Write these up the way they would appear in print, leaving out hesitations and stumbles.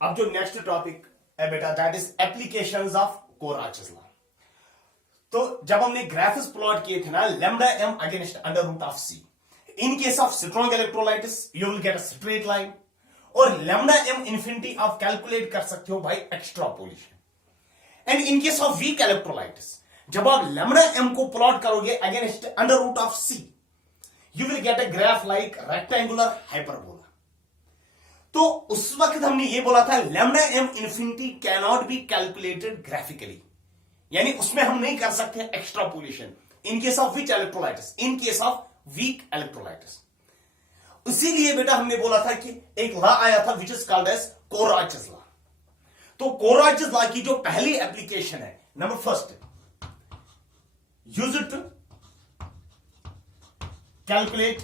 अब जो next topic है बेटा that is applications of Kohlrausch's law. तो जब हमने ग्राफ्स प्लॉट किए थे ना lambda m against under root of C, in case of strong electrolytes you will get a straight line, और लैम्डा एम इंफिनिटी आप कैलकुलेट कर सकते हो by extrapolation. And in case of weak electrolytes जब आप लैम्डा एम को plot करोगे against under root of C, you will get a graph like rectangular hyperbola. तो उस वक्त हमने ये बोला था lambda M infinity can not be calculated graphically, यानी उसमें हम नहीं कर सकते extrapolation in case of which electrolytes, in case of weak electrolytes. इसीलिए बेटा हमने बोला था कि एक लॉ आया था which is called as Kohlrausch's law. तो कोराचेस लॉ की जो पहली एप्लीकेशन है, number first, use it to calculate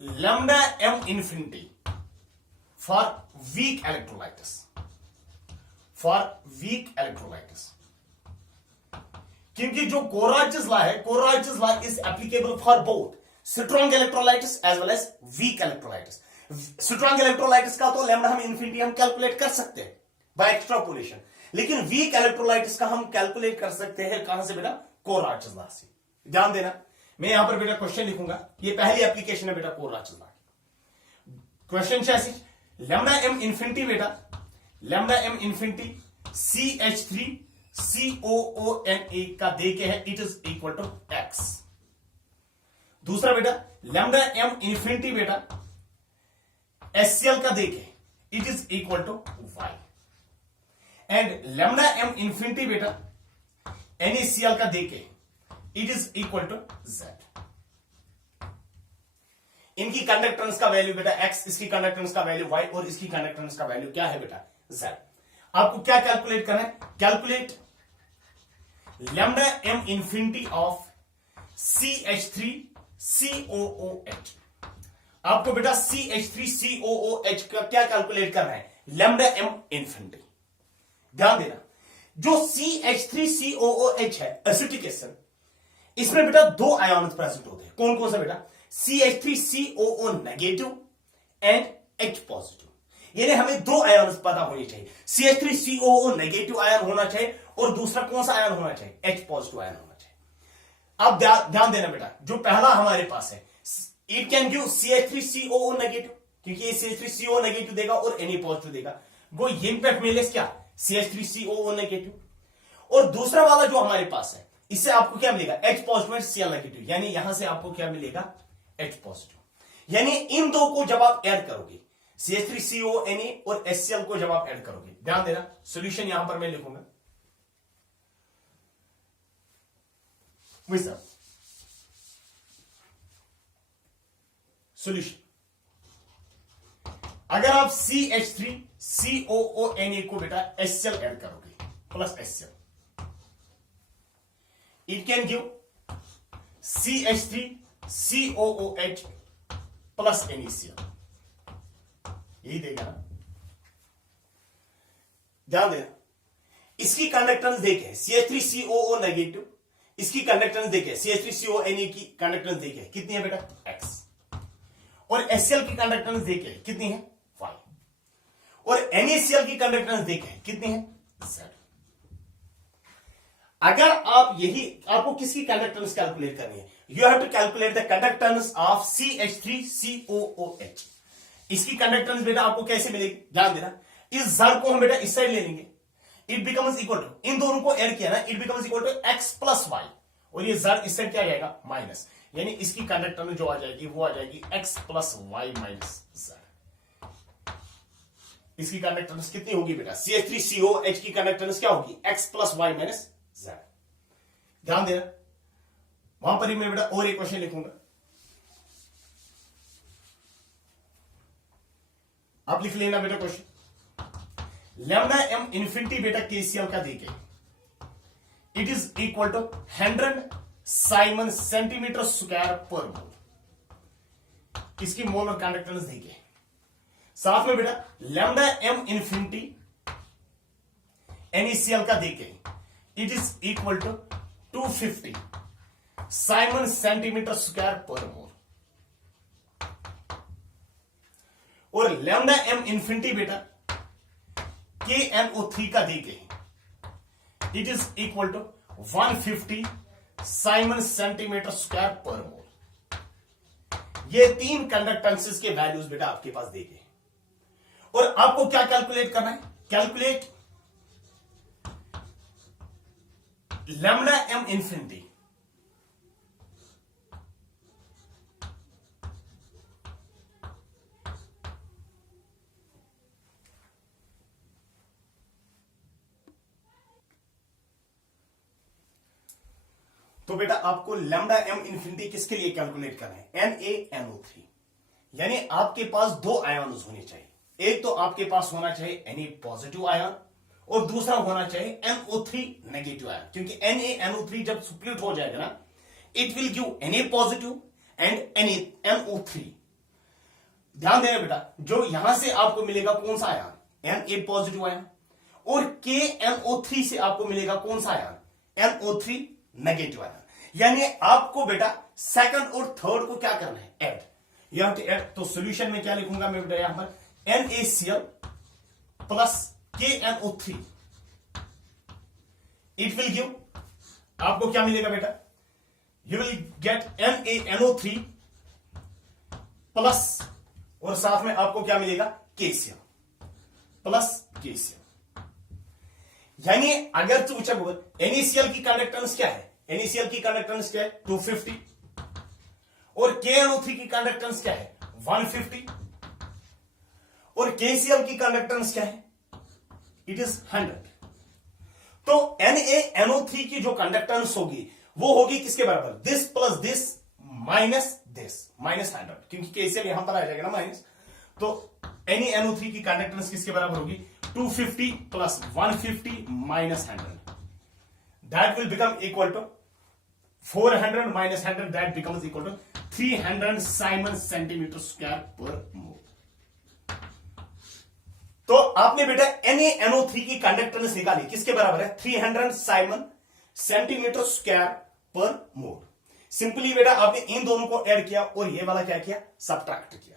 lambda m infinity for weak electrolytis, for weak electrolytis। क्योंकि जो कोराचेस लॉ है, Kohlrausch's law is applicable for both strong electrolytes as well as weak electrolytes. Strong electrolytes का तो lambda हम infinity हम calculate कर सकते हैं बाय एक्सट्रापोलेशन, लेकिन वीक इलेक्ट्रोलाइटिस का हम कैलकुलेट कर सकते हैं कहां से बेटा, कोराचेस लॉ से। ध्यान देना, मैं यहां पर बेटा क्वेश्चन लिखूंगा, ये पहली एप्लीकेशन है बेटा कोराचेस लॉ की। क्वेश्चन ऐसी, लैम्डा एम इंफिनिटी बेटा, lambda M infinity CH3 COONA का देके है, it is equal to X. दूसरा बेटा लैम्डा एम इंफिनिटी बेटा HCl का देके it is equal to Y, and lambda M infinity बेटा NaCl का देके it is equal to Z। इनकी कंडक्टेंस का वैल्यू बेटा x, इसकी कंडक्टेंस का वैल्यू y, और इसकी कंडक्टेंस का वैल्यू क्या है बेटा Z। आपको क्या कैलकुलेट करना है, calculate lambda M infinity of CH3 COOH। आपको बेटा CH3 COOH का क्या कैलकुलेट करना है, लैम्डा एम इंफिनिटी। ध्यान देना, जो CH3 COOH है एसिटिक एसिड, इसमें बेटा दो आयन प्रेजेंट होते हैं। कौन कौन सा बेटा, CH3COO negative and H positive. यानी हमें दो आयन पता होनी चाहिए, CH3COO नेगेटिव आयन होना चाहिए और दूसरा कौन सा आयन होना चाहिए, H पॉजिटिव आयन होना चाहिए। अब ध्यान देना बेटा, जो पहला हमारे पास है it can give CH3COO negative, क्योंकि ये CH3COO नेगेटिव देगा और Na पॉजिटिव देगा, वो इंपैक्ट मिलेगा क्या, CH3COO नेगेटिव। और दूसरा वाला जो हमारे पास है, इससे आपको क्या मिलेगा, H positive and Cl negative, यानी यहां से आपको क्या मिलेगा, H पॉजिटिव। यानी इन दो को जब आप ऐड करोगे, CH3CONA और HCl को जब आप ऐड करोगे, ध्यान देना सॉल्यूशन यहां पर मैं लिखूंगा, सॉल्यूशन। अगर आप CH3COONA को बेटा HCl ऐड करोगे plus HCl, it can give CH3COOH plus NaCl, यही देगा ना। ध्यान देना, इसकी कंडक्टेंस देखे CH3COO नेगेटिव, इसकी कंडक्टेंस देखे CH3CONA की कंडक्टेंस देखे कितनी है बेटा X, और HCl की कंडक्टेंस देखे कितनी है Y, और NaCl की कंडक्टेंस देखे कितनी है Z। अगर आप यही, आपको किसकी कंडक्टेंस कैलकुलेट करनी है, you have to calculate the conductance of CH3COOH। इसकी कंडक्टेंस बेटा आपको कैसे मिलेगी, ध्यान देना, इस Z को हम बेटा इस साइड ले लेंगे, इट बिकम्स इक्वल टू, इन दोनों को ऐड किया ना, it becomes equal to X plus Y, और ये Z इस साइड क्या आ जाएगा माइनस, यानी इसकी कंडक्टेंस जो आ जाएगी वो आ जाएगी X plus Y minus Z। इसकी कंडक्टेंस कितनी होगी बेटा, CH3COH की कंडक्टेंस क्या होगी, X plus Y minus Z। ध्यान देना, वहां पर ही मैं बेटा और एक क्वेश्चन लिखूंगा, आप लिख लेना बेटा क्वेश्चन। लैम्डा एम इंफिनिटी बेटा KCl का देके it is equal to 100 siemens centimetre square per mole, इसकी मोलर कंडक्टेंस देके, साथ में बेटा लैम्डा एम इंफिनिटी NaCl का देके it is equal to 250 siemens centimetre square per mole. और लैम्डा एम इन्फिनिटी बेटा KNO3 का दे के it is equal to 150 siemens centimetre square per mole. ये 3 कंडक्टेंसेस के वैल्यूज बेटा आपके पास दे गए और आपको क्या कैलकुलेट करना है, कैलकुलेट लैम्डा एम इन्फिनिटी। तो बेटा आपको लैम्डा एम इन्फिनिटी किसके लिए कैलकुलेट करना है, NaNO3। यानी आपके पास 2 आयन्स होने चाहिए, एक तो आपके पास होना चाहिए Na पॉजिटिव आयन और दूसरा होना चाहिए NO3 नेगेटिव आयन, क्योंकि NaNO3 जब स्प्लिट हो जाएगा ना it will give Na positive and NO3। ध्यान देना बेटा, जो यहां से आपको मिलेगा कौन सा आयन, Na पॉजिटिव आयन, और KNO3 से आपको मिलेगा कौन सा आयन, NO3 नेगेटिव आयन। यानी आपको बेटा सेकंड और थर्ड को क्या करना है, ऐड। यहां पे ऐड, तो सॉल्यूशन में क्या लिखूंगा मैं बेटा, यहां पर NaCl plus KNO3 it will give, आपको क्या मिलेगा बेटा, you will gate NaNO3 plus और साथ में आपको क्या मिलेगा, KCl प्लस KCl। यानी अगर तू पूछा NaCl की कंडक्टेंस क्या है, NaCl की कंडक्टेंस क्या है 250 और KNO3 की कंडक्टेंस क्या है 150 और KCl की कंडक्टेंस क्या है, इट इज 100। तो NaNO3 की जो कंडक्टेंस होगी वो होगी किसके बराबर, this plus this minus this, minus 100, क्योंकि KCl यहां पर आ जाएगा ना माइनस। तो NaNO3 की कंडक्टेंस किसके बराबर होगी, 250 plus 150 minus 100, that will become equal to 400 minus 100, that becomes equal to 300 siemens centimetre square per mole. तो आपने बेटा NaNO3 की कंडक्टेंस निकाली, किसके बराबर है, 300 साइमन सेंटीमीटर स्क्वायर पर मोल। सिंपली बेटा आपने इन दोनों को ऐड किया और ये वाला क्या किया, सब्ट्रैक्ट किया।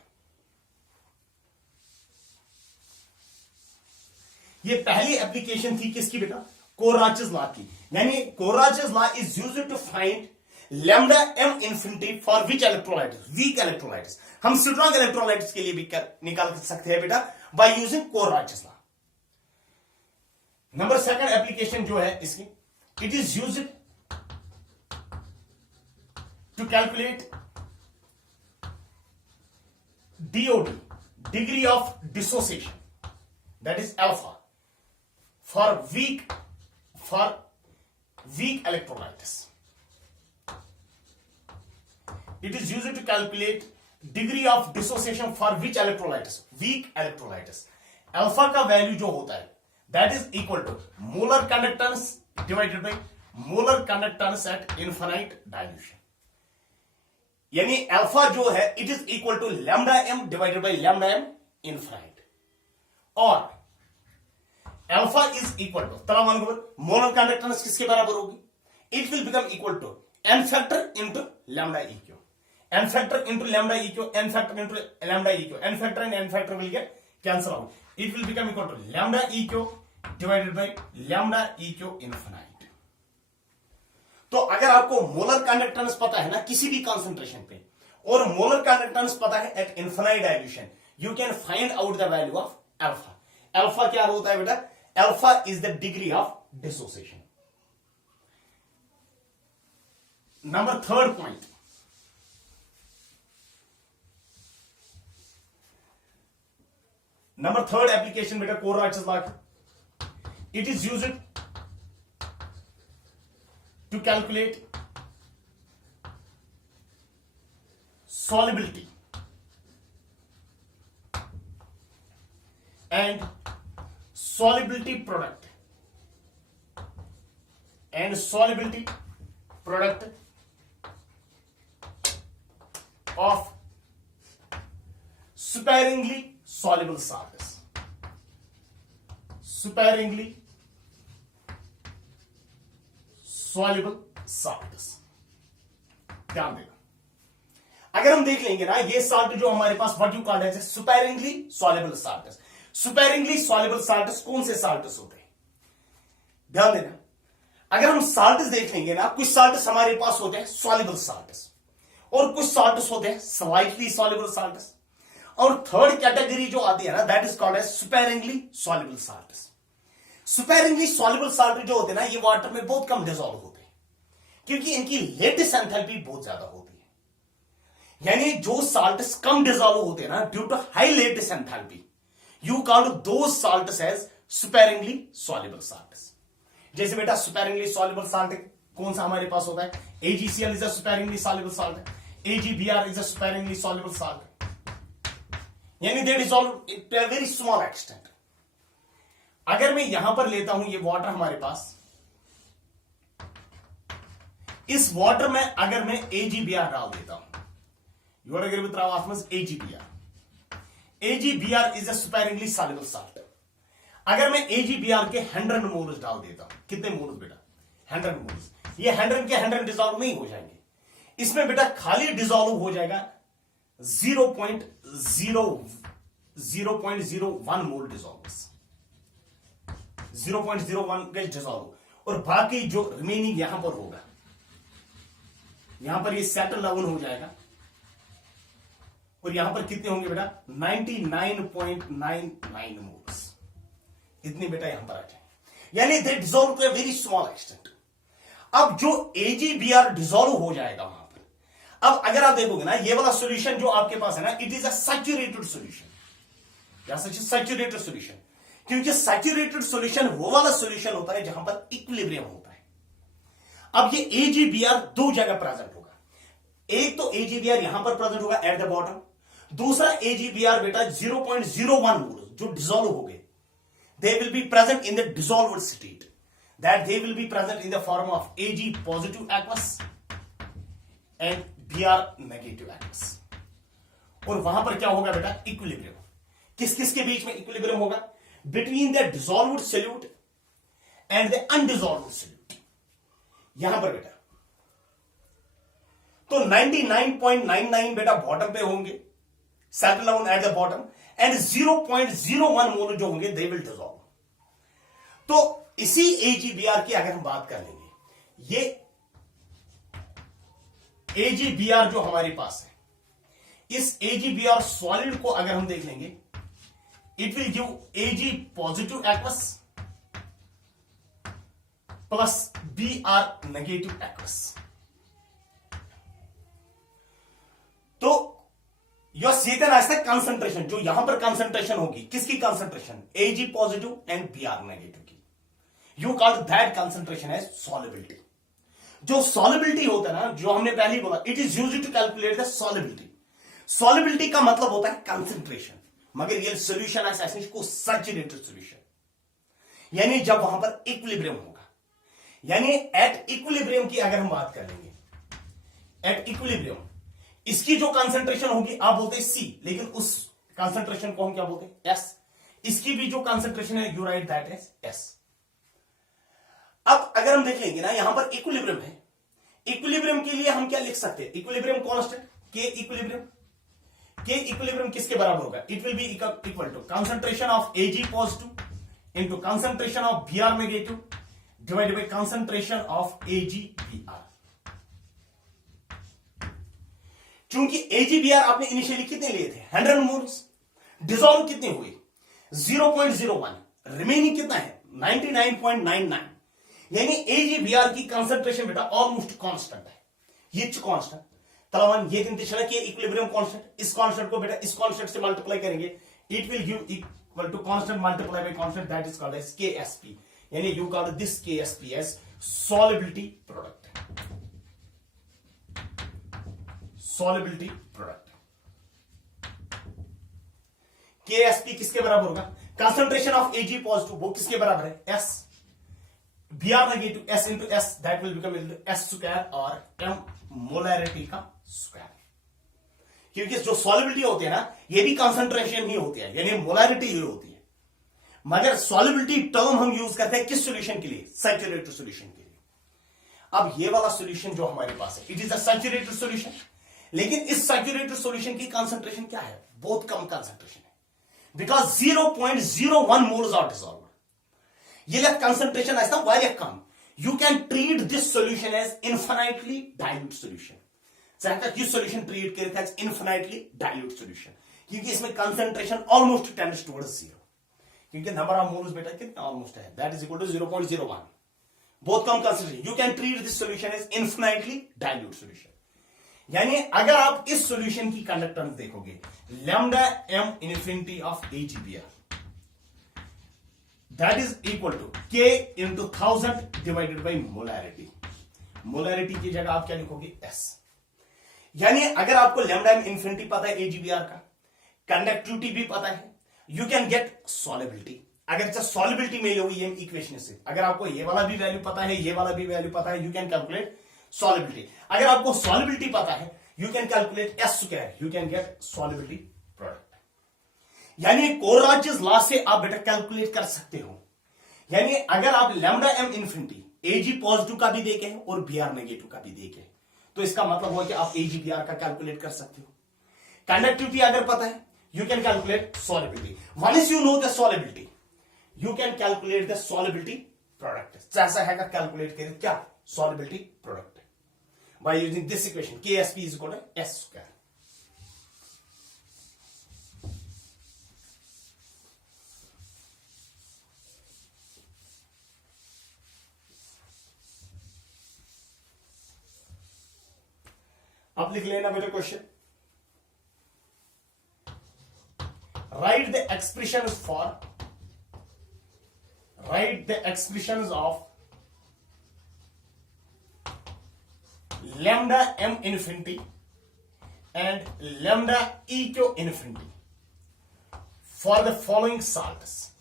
ये पहली एप्लीकेशन थी किसकी बेटा, कोराचेस लॉ की। यानी Kohlrausch's law is used to find lambda M infinity for which electrolytes, weak electrolytes. हम स्ट्रांग इलेक्ट्रोलाइट्स के लिए भी निकाल सकते हैं बेटा by using Kohlrausch's law. Number second application जो है इसकी, it is used to calculate DOD, degree of dissociation, that is alpha for weak electrolytes. It is used to calculate degree of dissociation for which electrolytes, weak electrolytes. Alpha का value जो होता है that is equal to molar conductance divided by molar conductance at infinite dilution. यानी alpha जो है it is equal to lambda m divided by lambda m infinite, और alpha is equal to तला molar conductance किसके बराबर होगी, it will become equal to n factor into lambda eq, n factor into lambda eq, n factor into lambda eq, n factor and n factor will get cancel out, it will become equal to lambda eq divided by lambda eq infinite. तो अगर आपको molar conductance पता है ना किसी भी concentration पे, और मोलर कंडक्टेंस पता है at infinite dilution, you can find out the value of alpha. Alpha क्या होता है बेटा, alpha is the degree of dissociation. Number third point, number third application बेटा कोराचेस law, it is used to calculate solubility and solubility product of sparingly soluble salts, sparingly soluble salts. ध्यान देना, अगर हम देख लेंगे ना ये साल्ट जो हमारे पास what you called as sparingly soluble salts. Sparingly soluble salts कौन से साल्ट्स होते हैं, ध्यान देना। अगर हम साल्ट्स देख लेंगे ना, कुछ साल्ट्स हमारे पास होते हैं सॉल्युबल साल्ट्स और कुछ साल्ट्स होते हैं स्लाइटली सॉल्युबल साल्ट्स, और थर्ड कैटेगरी जो आती है ना that is called as sparingly soluble salts. Sparingly soluble salt जो होते हैं ना ये वाटर में बहुत कम डिसॉल्व होते हैं क्योंकि इनकी लेटेस्ट एंथैल्पी बहुत ज्यादा होती है। यानी जो साल्ट्स कम डिसॉल्व होते हैं ना due to high latest enthalpy, you called those salts as sparingly soluble salts. जैसे बेटा स्पेरिंगली सॉल्युबल साल्ट कौन सा हमारे पास होता है, AgCl is a sparingly soluble salt, AgBr is a sparingly soluble salt, यानी they dissolve to a very small extent. अगर मैं यहां पर लेता हूं ये वाटर हमारे पास, इस वाटर में अगर मैं AgBr डाल देता हूं, you are agree with AgBr, AgBr is a sparingly soluble salt. अगर मैं AgBr के 100 मोल्स डाल देता हूं, कितने मोल्स बेटा 100 मोल्स, ये 100 के 100 डिसॉल्व नहीं हो जाएंगे, इसमें बेटा खाली डिसॉल्व हो जाएगा 0.01 मोल डिसॉल्व, 0.01 के डिसॉल्व, और बाकी जो रिमेनिंग यहां पर होगा, यहां पर ये सेटल डाउन हो जाएगा, और यहां पर कितने होंगे बेटा 99.99 मोल्स, इतनी बेटा यहां पर आ जाए, यानी they dissolve to a very small extent. अब जो AgBr डिसॉल्व हो जाएगा वहां पर, अब अगर आप देखोगे ना ये वाला सॉल्यूशन जो आपके पास है ना it is a saturated solution, या सैचुरेटेड सॉल्यूशन, क्योंकि सैचुरेटेड सॉल्यूशन वो वाला सॉल्यूशन होता है जहां पर इक्विलिब्रियम होता है। अब ये AgBr दो जगह प्रेजेंट होगा, एक तो AgBr यहां पर प्रेजेंट होगा एट द बॉटम, दूसरा AgBr बेटा 0.01 मोल जो डिसॉल्व हो गए, they will be present in the dissolved state, that they will be present in the form of Ag positive aqueous and Br negative aqueous। और वहां पर क्या होगा बेटा इक्विलिब्रियम, किस किस के बीच में इक्विलिब्रियम होगा, between the dissolved solute and the undissolved solute. यहां पर बेटा तो 99.99 बेटा बॉटम पे होंगे, settle down at the bottom, and 0.01 mole जो होंगे दे विल डिसॉल्व। तो इसी AgBr की अगर हम बात कर लेंगे, ये AgBr जो हमारे पास है, इस AgBr सॉलिड को अगर हम देख लेंगे it will give Ag positive aqueous plus Br negative aqueous. तो योर सीधे रास्ता कंसंट्रेशन, जो यहां पर कंसंट्रेशन होगी, किसकी concentration, Ag positive and Br negative की, you call that concentration as solubility. जो सॉल्युबिलिटी होता है ना, जो हमने पहले ही बोला, it is used to calculate the solubility. Solubility का मतलब होता है कंसंट्रेशन, मगर ये सॉल्यूशन ऐसा को सैचुरेटेड सॉल्यूशन, यानी जब वहां पर इक्विलिब्रियम होगा, यानी एट इक्विलिब्रियम की अगर हम बात कर लेंगे, एट इक्विलिब्रियम इसकी जो कंसंट्रेशन होगी आप बोलते हैं C, लेकिन उस कंसंट्रेशन को हम क्या बोलते हैं S। इसकी भी जो कंसंट्रेशन है you write that as S। अब अगर हम देख लेंगे ना यहां पर इक्विलिब्रियम है, इक्विलिब्रियम के लिए हम क्या लिख सकते हैं, equilibrium constant K equilibrium, K equilibrium किसके बराबर होगा, it will be equal to concentration of Ag positive into concentration of Br negative divided by concentration of AgBr। चूंकि AgBr आपने इनिशियली कितने लिए थे 100 मोल्स, डिसॉल्व कितने हुए 0.01, रिमेनिंग कितना है 99.99, यानी AgBr की कंसंट्रेशन बेटा ऑलमोस्ट कांस्टेंट है, ये कांस्टेंट तलावन ये दिन चला कि इक्विलिब्रियम कांस्टेंट, इस कांस्टेंट को बेटा इस कांस्टेंट से मल्टीप्लाई करेंगे, it will give equal to constant multiply by constant, that is called as KSP, यानी you call this KSP as solubility product, solubility product. KSP किसके बराबर होगा, कंसंट्रेशन ऑफ Ag पॉजिटिव वो किसके बराबर है S, Br negative S into S, that will become S square और M molarity का स्क्वायर, क्योंकि जो सॉल्युबिलिटी होती है ना ये भी कंसंट्रेशन ही होती है, यानी मोलैरिटी ही होती है, मगर सॉल्युबिलिटी टर्म हम यूज करते हैं किस सॉल्यूशन के लिए, सैचुरेटेड सॉल्यूशन के लिए। अब ये वाला सॉल्यूशन जो हमारे पास है it is a saturated solution, लेकिन इस सैचुरेटेड सॉल्यूशन की कंसंट्रेशन क्या है, बहुत कम कंसंट्रेशन है, बिकॉज 0.01 मोल्स आर डिसॉल्व. ये कंसंट्रेशन ऐसा वारिया कम. You can treat this solution as infinitely dilute solution. ये solution treat करते हैं infinitely dilute solution, क्योंकि इसमें concentration almost tends towards 0. क्योंकि number of moles बेटा कितना almost है, that is equal to 0.01. बहुत कम concentration. You can treat this solution as infinitely dilute solution. यानी अगर आप इस solution की conductance देखोगे, lambda m infinity of AgBr, that is equal to K into 1000 divided by molarity. Molarity की जगह आप क्या लिखोगे, S. यानी अगर आपको लैम्डा एम इन्फिनिटी पता है AgBr का, कंडक्टिविटी भी पता है, यू कैन गेट सॉलिबिलिटी. अगर सॉलिबिलिटी में लोगे ये इक्वेशन से, अगर आपको ये वाला भी वैल्यू पता है, ये वाला भी वैल्यू पता है, यू कैन कैलकुलेट सॉलिबिलिटी. अगर आपको सॉलिबिलिटी पता है, you can calculate S square, you can get solubility product. यानी कोलराजेस लॉ से आप बेटा कैलकुलेट कर सकते हो. यानी अगर आप lambda M infinity Ag positive का भी देखे हैं और Br नेगेटिव का भी देखे, तो इसका मतलब हुआ कि आप AgBr का कैलकुलेट कर सकते हो. कंडक्टिविटी अगर पता है, you can calculate solubility. Once you know the solubility, you can calculate the solubility product. जैसा है कैलकुलेट करें क्या, solubility product, by using this equation KSP is equal to S square. अब लिख लेना बेटा क्वेश्चन. Write the expressions of lambda M infinity and lambda E Q infinity for the following salts.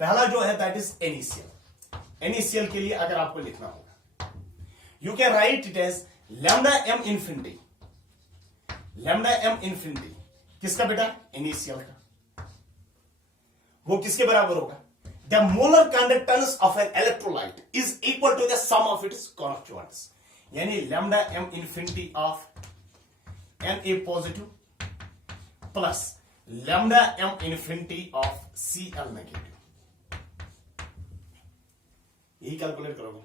पहला जो है दैट इज NaCl. NaCl के लिए अगर आपको लिखना होगा, you can write it as lambda M infinity. Lambda M infinity किसका बेटा, NaCl का. वो किसके बराबर होगा, the molar conductance of an electrolyte is equal to the sum of its constituents. यानी lambda M infinity of Na positive plus lambda M infinity of Cl negative. यही calculate करोगे,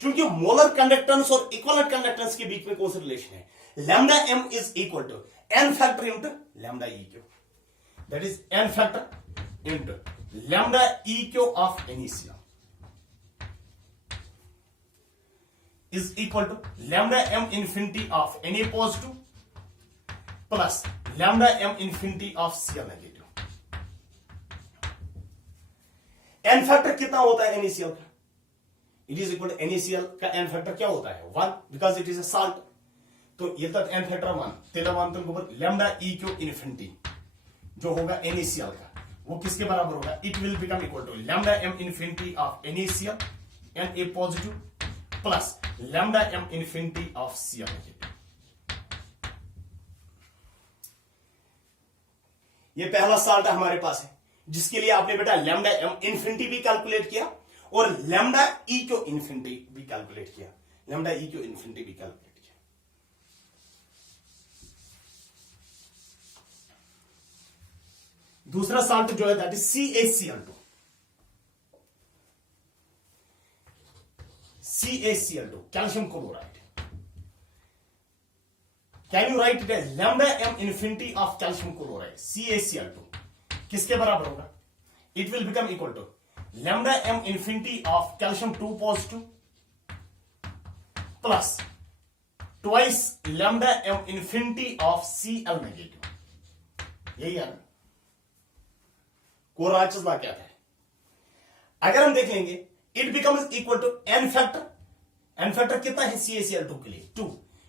क्योंकि मोलर कंडक्टेंस और इक्विवेलेंट कंडक्टेंस के बीच में कौन सा रिलेशन है, lambda m is equal to n factor into lambda E Q. That is n factor into lambda E Q of NaCl is equal to lambda M infinity of Na positive plus lambda M infinity of Cl negative. n factor कितना होता है NaCl का, it is equal to NaCl का n factor क्या होता है 1, because it is a salt. तो ये तक n फैक्टर 1 तेरा 1 तक ऊपर लैम्डा ई क्यू इन्फिनिटी जो होगा NaCl का, वो किसके बराबर होगा, it will become equal to lambda M infinity of NaCl Na positive plus lambda M infinity of Cl negative. ये पहला साल्ट हमारे पास है, जिसके लिए आपने बेटा लैम्डा एम इन्फिनिटी भी कैलकुलेट किया और लैम्डा ई क्यू इन्फिनिटी भी कैलकुलेट किया. लैम्डा ई क्यू इन्फिनिटी भी कैलकुलेट किया. दूसरा साल्ट जो है that is CaCl2. CaCl2 calcium chloride. Can you write it as lambda M infinity of calcium chloride CaCl2 किसके बराबर होगा, it will become equal to lambda M infinity of calcium 2 positive plus twice lambda M infinity of Cl negative. यही है ना कोलराजेस law क्या है. अगर हम देख लेंगे, it becomes equal to n factor. n factor कितना है CaCl2 के लिए 2.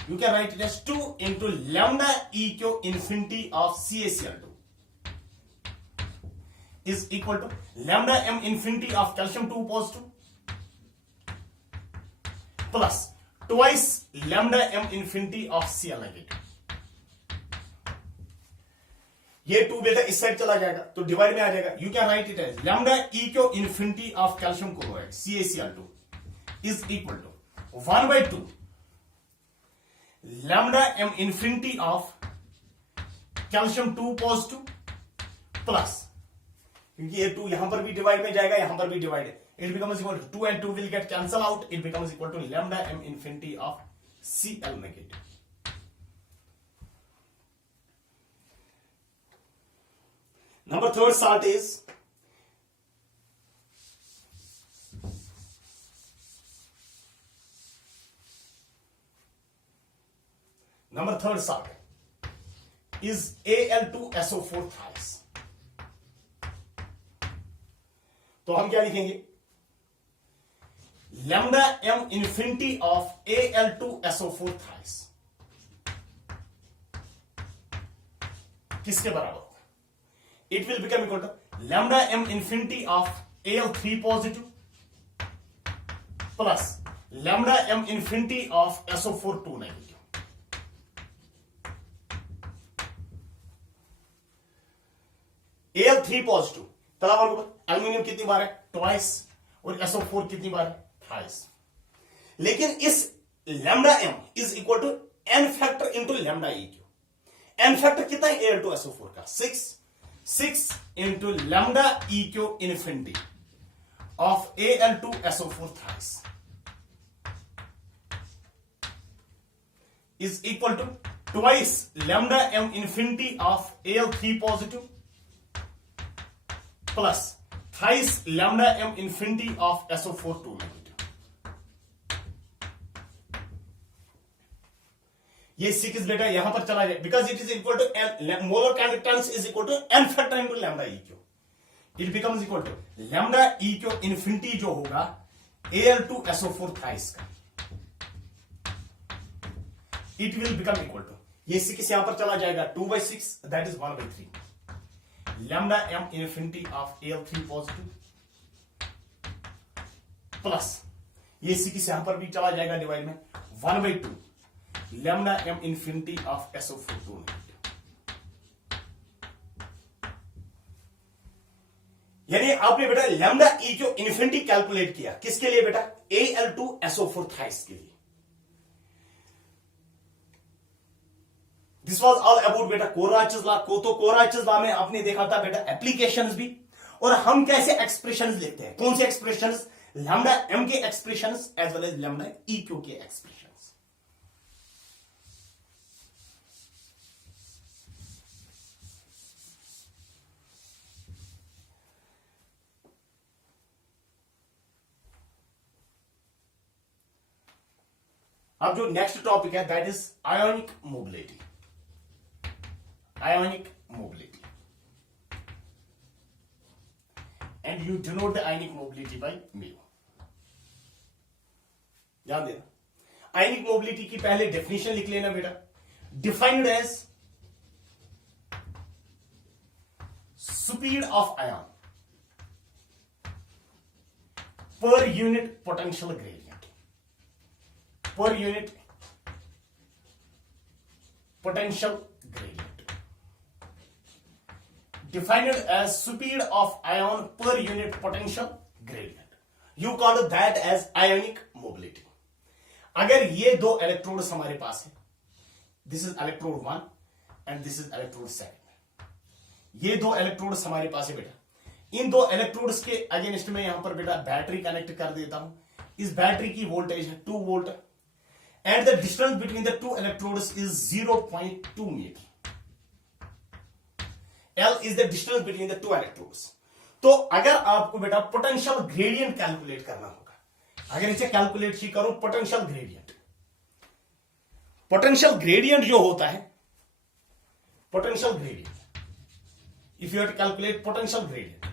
You can write it as 2 into lambda E Q infinity of CaCl2 is equal to lambda m infinity of calcium 2 positive plus twice lambda m infinity of Cl negative. ये 2 बेटा इस side चला जाएगा तो divide में आ जाएगा। You can write it as lambda E Q infinity of calcium chloride CaCl2 is equal to 1/2 lambda m infinity of calcium 2 positive plus, क्योंकि ये 2 यहां पर भी डिवाइड में जाएगा, यहां पर भी डिवाइड है, it becomes equal to 2 and 2 will get cancel out, it becomes equal to lambda m infinity of Cl negative. Number third salt is Al2SO4 thrice. तो हम क्या लिखेंगे, lambda m infinity of Al2SO4 thrice किसके बराबर होगा? It will become equal to lambda m infinity of Al3 positive plus lambda m infinity of SO4 2 negative. Al3 positive तला बराबर aluminium कितनी बार है ट्वाइस और SO4 कितनी बार है थ्राइस। लेकिन इस lambda m is equal to n factor into lambda E Q. n factor कितना है Al2SO4 का 6 into lambda E Q infinity of Al2SO4 thrice is equal to twice lambda m infinity of Al3 positive plus thrice lambda m infinity of SO4 2 negative. ये 6 बेटा यहां पर चला जाए because it is equal to molar conductance is equal to n factor into lambda E Q. It becomes equal to lambda E Q infinity जो होगा Al2SO4 thrice का, it will become equal to ये 6 यहां पर चला जाएगा 2/6 that is 1/3 lambda m infinity of Al3 positive plus ये 6 यहां पर भी चला जाएगा डिवाइड में 1/2 lambda m infinity of SO4 2 negative। यानी आपने बेटा lambda E Q infinity calculate किया किसके लिए बेटा Al2SO4 थ्राइस के लिए। दिस वॉज ऑल अबाउट बेटा कोराचेज लॉ को। तो कोराचेज लॉ में आपने देखा था बेटा एप्लीकेशंस भी और हम कैसे एक्सप्रेशंस लिखते हैं, कौन से एक्सप्रेशंस, लैम्डा m के expressions as well as lambda E Q के एक्सप्रेशंस। अब जो नेक्स्ट टॉपिक है that is ionic mobility. Ionic mobility, and you denote the ionic mobility by mu। ध्यान देना, ionic mobility की पहले डेफिनेशन लिख लेना बेटा, defined as speed of ion per unit potential gradient, per unit potential gradient defined as speed of ion per unit potential gradient, you call that as ionic mobility। अगर ये दो electrodes हमारे पास है, this is electrode 1 and this is electrode 7, ये दो electrodes हमारे पास है बेटा, इन दो इलेक्ट्रोड्स के अगेंस्ट में यहां पर बेटा बैटरी कनेक्ट कर देता हूं। इस बैटरी की वोल्टेज है 2 volt and the distance between the two electrodes is 0.2 metre. L is the distance between the two electrodes। तो अगर आपको बेटा पोटेंशियल ग्रेडियंट कैलकुलेट करना होगा, अगर इसे कैलकुलेट ही करो पोटेंशियल ग्रेडियंट, पोटेंशियल ग्रेडियंट जो होता है, potential gradient, if you have to calculate potential gradient,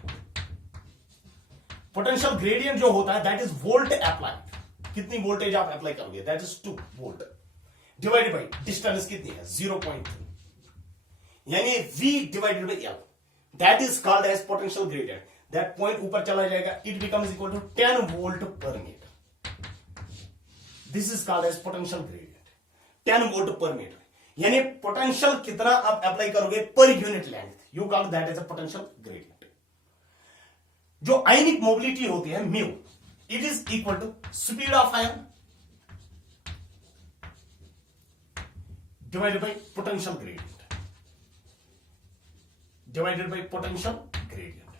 potential gradient जो होता है दैट इज वोल्ट अप्लाइड। कितनी वोल्टेज आप अप्लाई करोगे that is 2 volt divided by distance कितनी है 0.2, यानी V divided by L, that is called as potential gradient. That point ऊपर चला जाएगा, it becomes equal to 10 volt per metre. This is called as potential gradient, 10 volt per metre. यानी potential कितना आप apply करोगे per unit length, you call that as a potential gradient. जो ionic mobility होती है mu, it is equal to speed of ion divided by potential gradient, divided by potential gradient।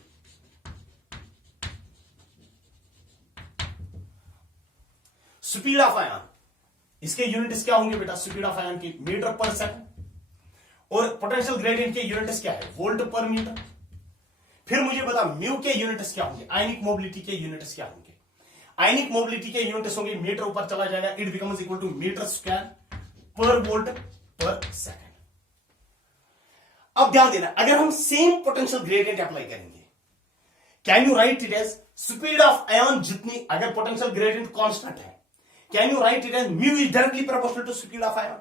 Speed of ion, इसके units क्या होंगे बेटा, speed of ion की metre per second, और potential gradient के यूनिट्स क्या है, वोल्ट पर मीटर। फिर मुझे बता म्यू के यूनिट्स क्या होंगे, आयनिक मोबिलिटी के यूनिट्स क्या होंगे। आयनिक मोबिलिटी के यूनिट्स होंगे मीटर ऊपर चला जाएगा, it becomes equal to metre square per volt per second. अब ध्यान देना, अगर हम सेम पोटेंशियल ग्रेडियंट अप्लाई करेंगे, can you write it as speed of ion जितनी, अगर पोटेंशियल ग्रेडियंट कांस्टेंट है, can you write it as mu is directly proportional to speed of ion.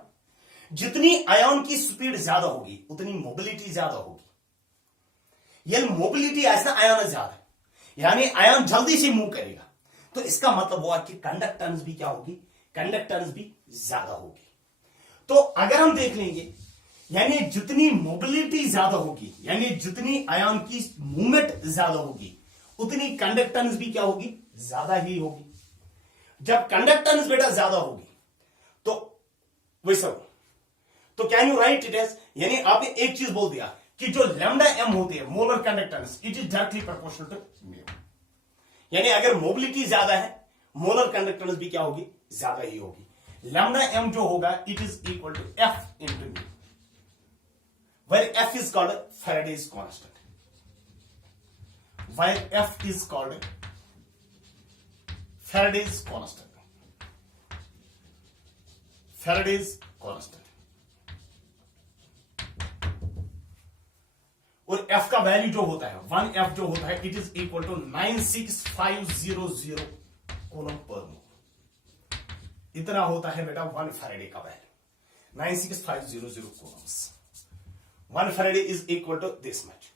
जितनी आयन की स्पीड ज्यादा होगी उतनी मोबिलिटी ज्यादा होगी। ये मोबिलिटी ऐसा आयन ज्यादा है, यानी आयन जल्दी से मूव करेगा, तो इसका मतलब हुआ कि कंडक्टेंस भी क्या होगी, कंडक्टेंस भी ज्यादा होगी। तो अगर हम देख लेंगे, यानी जितनी मोबिलिटी ज्यादा होगी, यानी जितनी आयन की मूवमेंट ज्यादा होगी, उतनी कंडक्टेंस भी क्या होगी, ज्यादा ही होगी। जब कंडक्टेंस बेटा ज्यादा होगी तो वैसा, तो can you write it as, यानी आपने एक चीज बोल दिया कि जो लैम्डा एम होती है molar conductance, it is directly proportional to mu. यानी अगर मोबिलिटी ज्यादा है, मोलर कंडक्टेंस भी क्या होगी, ज्यादा ही होगी। लैम्डा एम जो होगा it is equal to F into mu, where F is called Faraday's constant, where F is called Faraday's constant, Faraday's constant. और एफ का वैल्यू जो होता है 1F जो होता है it is equal to 96500 coulomb per mole. इतना होता है बेटा 1 फैराडे का value, 96500 coulombs. 1 Faraday is equal to this much.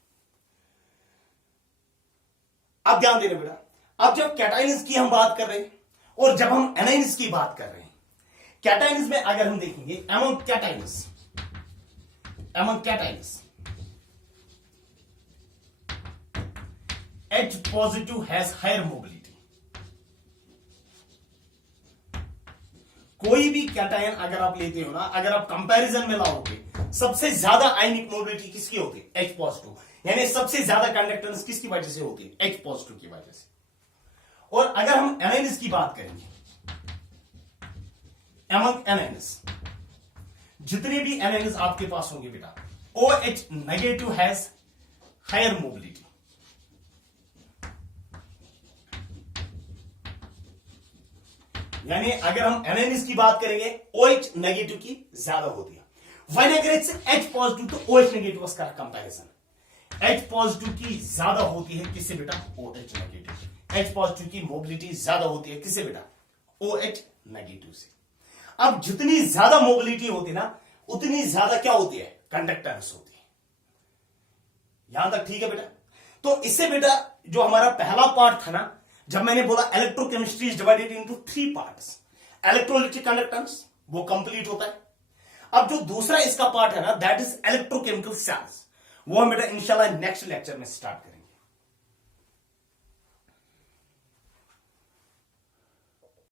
अब ध्यान देना बेटा, अब जब कैटायंस की हम बात कर रहे हैं और जब हम एनायंस की बात कर रहे हैं, कैटायंस में अगर हम देखेंगे among cations H positive has higher mobility। कोई भी कैटायन अगर आप लेते हो ना, अगर आप कंपैरिजन में लाओगे, सबसे ज्यादा आयनिक मोबिलिटी किसकी होती है, H पॉजिटिव, यानी सबसे ज्यादा कंडक्टेंस किसकी वजह से होती है, H पॉजिटिव की वजह से। और अगर हम एनायंस की बात करेंगे, among एनायंस, जितने भी एनायंस आपके पास होंगे बेटा, OH negative has higher mobility. यानी अगर हम एनायंस की बात करेंगे, OH नेगेटिव की ज्यादा होती है। वहीं अगर इससे H पॉजिटिव, तो OH नेगेटिव का कंपैरिजन, H पॉजिटिव की ज्यादा होती है किससे बेटा, OH नेगेटिव। H पॉजिटिव की मोबिलिटी ज्यादा होती है किससे बेटा, OH नेगेटिव से। अब जितनी ज्यादा मोबिलिटी होती है ना, उतनी ज्यादा क्या होती है, कंडक्टेंस होती है। यहां तक ठीक है बेटा। तो इससे बेटा जो हमारा पहला पार्ट था ना, जब मैंने बोला electrochemistry is divided into 3 parts, electrolytic conductance वो कंप्लीट होता है। अब जो दूसरा इसका पार्ट है ना, दैट इज इलेक्ट्रोकेमिकल सेल्स, वो हम बेटा इंशाल्लाह नेक्स्ट लेक्चर में स्टार्ट करेंगे।